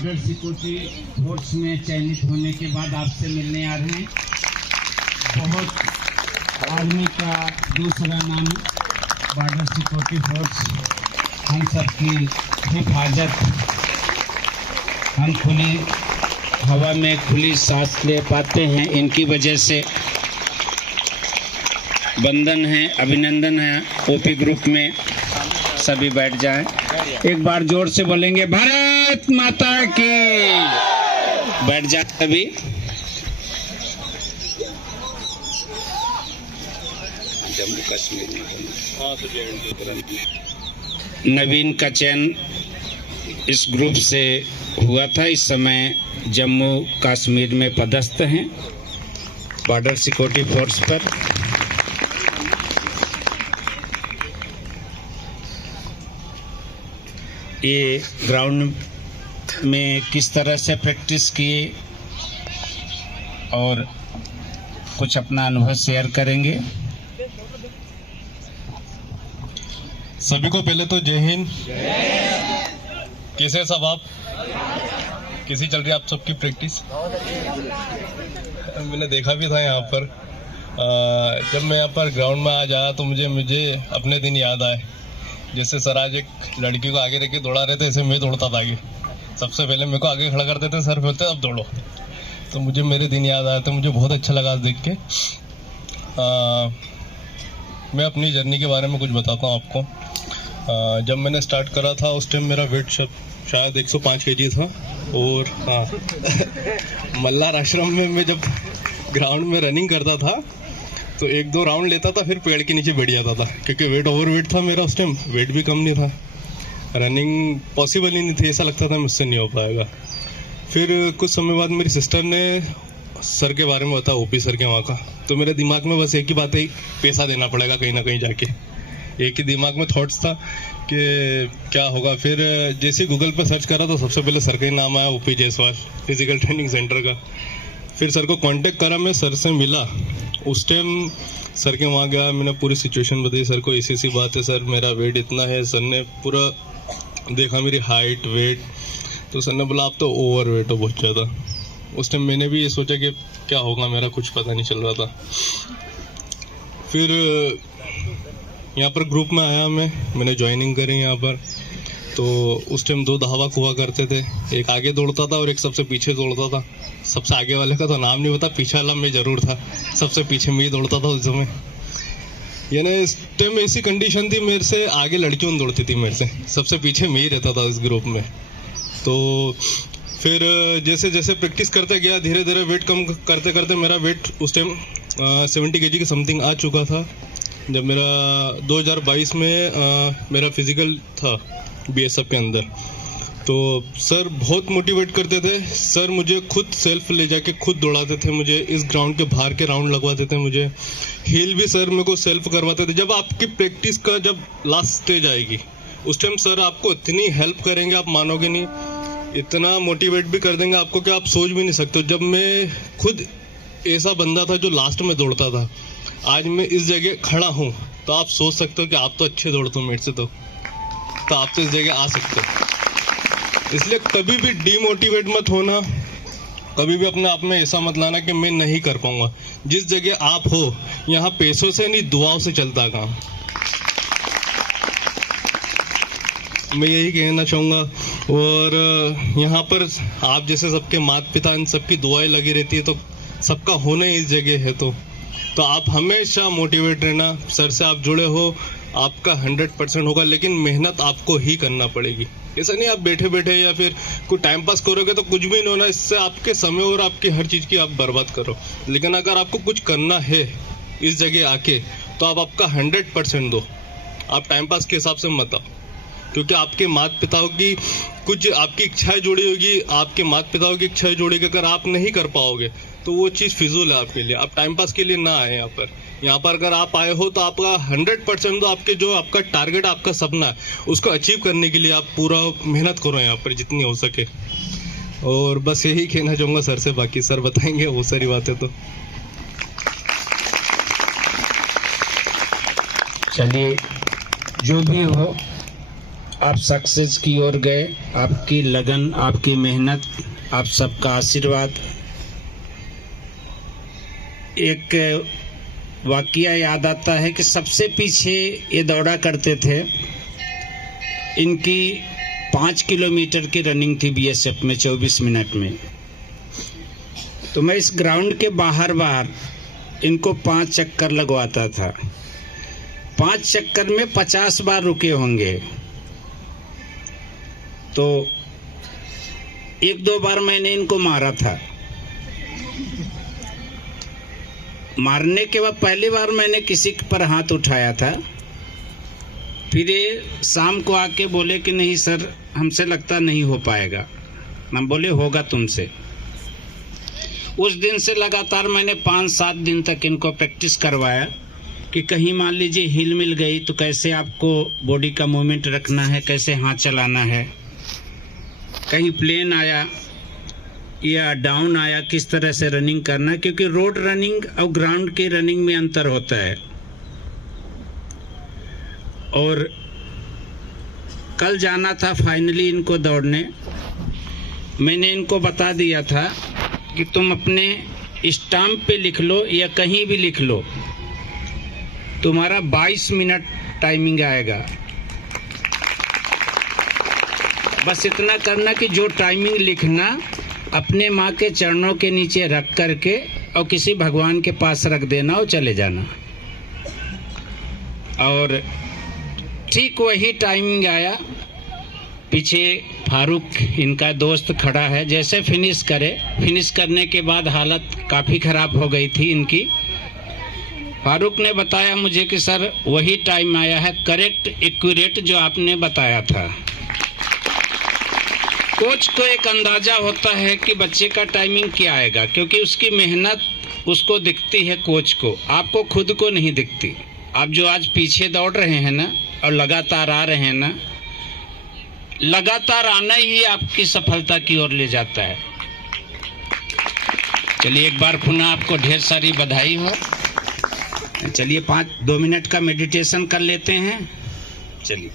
Border security force में चयनित होने के बाद आपसे मिलने आ रहे हैं। बहुत आर्मी का दूसरा नाम बॉर्डर सिक्योरिटी फोर्स। हम सबकी हिफाजत, हम खुली हवा में खुली सांस ले पाते हैं, इनकी वजह से वंदन है, अभिनंदन है। ओपी ग्रुप में सभी बैठ जाएं। एक बार जोर से बोलेंगे भारत माता की। बैठ जाए सभी। जम्मू कश्मीर नवीन का चयन इस ग्रुप से हुआ था। इस समय जम्मू कश्मीर में पदस्थ हैं बॉर्डर सिक्योरिटी फोर्स पर। ये ग्राउंड में किस तरह से प्रैक्टिस किए और कुछ अपना अनुभव शेयर करेंगे। सभी को पहले तो जय हिंद। कैसे सब आप? कैसी चल रही है आप सबकी प्रैक्टिस? मैंने देखा भी था यहाँ पर। जब मैं यहाँ पर ग्राउंड में आज आया तो मुझे अपने दिन याद आए। जैसे सर आज एक लड़की को आगे रख के दौड़ा रहे थे, ऐसे मैं दौड़ता था आगे। सबसे पहले मेरे को आगे खड़ा करते थे, सर बोलते अब दौड़ो। तो मुझे मेरे दिन याद आया, तो मुझे बहुत अच्छा लगा देख के। मैं अपनी जर्नी के बारे में कुछ बताता हूँ आपको। जब मैंने स्टार्ट करा था उस टाइम मेरा वेट शायद 105 kg था। और हाँ मल्लार आश्रम में मैं जब ग्राउंड में रनिंग करता था तो 1-2 राउंड लेता था, फिर पेड़ के नीचे बैठ जाता था, क्योंकि ओवरवेट था मेरा उस टाइम। वेट भी कम नहीं था, रनिंग पॉसिबल ही नहीं थी, ऐसा लगता था मुझसे नहीं हो पाएगा। फिर कुछ समय बाद मेरी सिस्टर ने सर के बारे में बताया, ओपी सर के वहाँ का। तो मेरे दिमाग में बस एक ही बात है, पैसा देना पड़ेगा कहीं ना कहीं जाके। एक ही दिमाग में थॉट्स था कि क्या होगा। फिर जैसे गूगल पर सर्च करा तो सबसे पहले सर का ही नाम आया, OP Jaiswal physical training centre का। फिर सर को कांटेक्ट करा, मैं सर से मिला। उस टाइम सर के वहाँ गया, मैंने पूरी सिचुएशन बताई सर को। ऐसी बात है सर, मेरा वेट इतना है। सर ने पूरा देखा मेरी हाइट वेट, तो सर ने बोला आप तो ओवर वेट हो बहुत ज़्यादा। उस टाइम मैंने भी ये सोचा कि क्या होगा, मेरा कुछ पता नहीं चल रहा था। फिर यहाँ पर ग्रुप में आया मैंने ज्वाइनिंग करी यहाँ पर। तो उस टाइम 2 धावक हुआ करते थे, एक आगे दौड़ता था और एक सबसे पीछे दौड़ता था। सबसे आगे वाले का तो नाम नहीं पता, पीछे वाला मैं जरूर था। सबसे पीछे में ही दौड़ता था उस समय। यानी इस टाइम ऐसी कंडीशन थी, मेरे से आगे लड़कियों दौड़ती थी, मेरे से सबसे पीछे मैं ही रहता था इस ग्रुप में। तो फिर जैसे जैसे प्रैक्टिस करते गया, धीरे धीरे वेट कम करते करते मेरा वेट उस टाइम 70 kg के समथिंग आ चुका था। जब मेरा 2022 में मेरा फिजिकल था BSF के अंदर, तो सर बहुत मोटिवेट करते थे। सर मुझे खुद सेल्फ ले जाके खुद दौड़ाते थे, मुझे इस ग्राउंड के बाहर के राउंड लगवाते थे, मुझे हील भी सर मेरे को सेल्फ करवाते थे। जब आपकी प्रैक्टिस का जब लास्ट स्टेज आएगी उस टाइम सर आपको इतनी हेल्प करेंगे, आप मानोगे नहीं। इतना मोटिवेट भी कर देंगे आपको कि आप सोच भी नहीं सकते। जब मैं खुद ऐसा बंदा था जो लास्ट में दौड़ता था, आज मैं इस जगह खड़ा हूँ, तो आप सोच सकते हो कि आप तो अच्छे दौड़ते हो मेरे से, तो आप तो इस जगह आ सकते हो। इसलिए कभी भी डीमोटिवेट मत होना, कभी भी अपने आप में ऐसा मत लाना कि मैं नहीं कर पाऊंगा। जिस जगह आप हो, यहाँ पैसों से नहीं दुआओं से चलता काम। मैं यही कहना चाहूँगा। और यहाँ पर आप जैसे सबके माता पिता इन सबकी दुआएं लगी रहती है, तो सबका होना इस जगह है। तो आप हमेशा मोटिवेट रहना। सर से आप जुड़े हो, आपका 100% होगा, लेकिन मेहनत आपको ही करना पड़ेगी। ऐसा नहीं आप बैठे बैठे या फिर कोई टाइम पास करोगे तो कुछ भी नहीं होना। इससे आपके समय और आपकी हर चीज़ की आप बर्बाद करो। लेकिन अगर आपको कुछ करना है इस जगह आके, तो आप आपका 100% दो। आप टाइम पास के हिसाब से मत आओ, क्योंकि आपके माता पिताओं की कुछ आपकी इच्छाएं जुड़ी होगी, आपके माता पिताओं की इच्छाएं जुड़ी होगी। अगर आप नहीं कर पाओगे तो वो चीज़ फिजूल है आपके लिए। आप टाइम पास के लिए ना आए यहाँ पर अगर आप आए हो तो आपका 100% दो। आपके जो आपका टारगेट, आपका सपना है, उसको अचीव करने के लिए आप पूरा मेहनत करो यहाँ पर जितनी हो सके। और बस यही कहना चाहूँगा सर से। बाकी सर बताएंगे वो सारी बातें। तो चलिए, जो भी हो आप सक्सेस की ओर गए। आपकी लगन, आपकी मेहनत, आप सबका आशीर्वाद। एक वाकया याद आता है कि सबसे पीछे ये दौड़ा करते थे। इनकी 5 किलोमीटर की रनिंग थी बीएसएफ में 24 मिनट में। तो मैं इस ग्राउंड के बाहर इनको 5 चक्कर लगवाता था। 5 चक्कर में 50 बार रुके होंगे। तो 1-2 बार मैंने इनको मारा था। मारने के बाद पहली बार मैंने किसी पर हाथ उठाया था। फिर ये शाम को आके बोले कि नहीं सर, हमसे लगता नहीं हो पाएगा। हम बोले होगा तुमसे। उस दिन से लगातार मैंने 5-7 दिन तक इनको प्रैक्टिस करवाया कि कहीं मान लीजिए हिल मिल गई तो कैसे आपको बॉडी का मूवमेंट रखना है, कैसे हाथ चलाना है। कहीं प्लेन आया या डाउन आया, किस तरह से रनिंग करना, क्योंकि रोड रनिंग और ग्राउंड की रनिंग में अंतर होता है। और कल जाना था फाइनली इनको दौड़ने। मैंने इनको बता दिया था कि तुम अपने स्टाम्प पे लिख लो या कहीं भी लिख लो, तुम्हारा 22 मिनट टाइमिंग आएगा। बस इतना करना कि जो टाइमिंग लिखना अपने माँ के चरणों के नीचे रख करके और किसी भगवान के पास रख देना और चले जाना। और ठीक वही टाइमिंग आया। पीछे फारूक इनका दोस्त खड़ा है। जैसे फिनिश करने के बाद हालत काफ़ी ख़राब हो गई थी इनकी। फारूक ने बताया मुझे कि सर वही टाइम आया है, करेक्ट एक्यूरेट जो आपने बताया था। कोच को एक अंदाज़ा होता है कि बच्चे का टाइमिंग क्या आएगा, क्योंकि उसकी मेहनत उसको दिखती है कोच को, आपको खुद को नहीं दिखती। आप जो आज पीछे दौड़ रहे हैं ना और लगातार आ रहे हैं ना, लगातार आना ही आपकी सफलता की ओर ले जाता है। चलिए एक बार पुनः आपको ढेर सारी बधाई हो। चलिए 2 मिनट का मेडिटेशन कर लेते हैं। चलिए।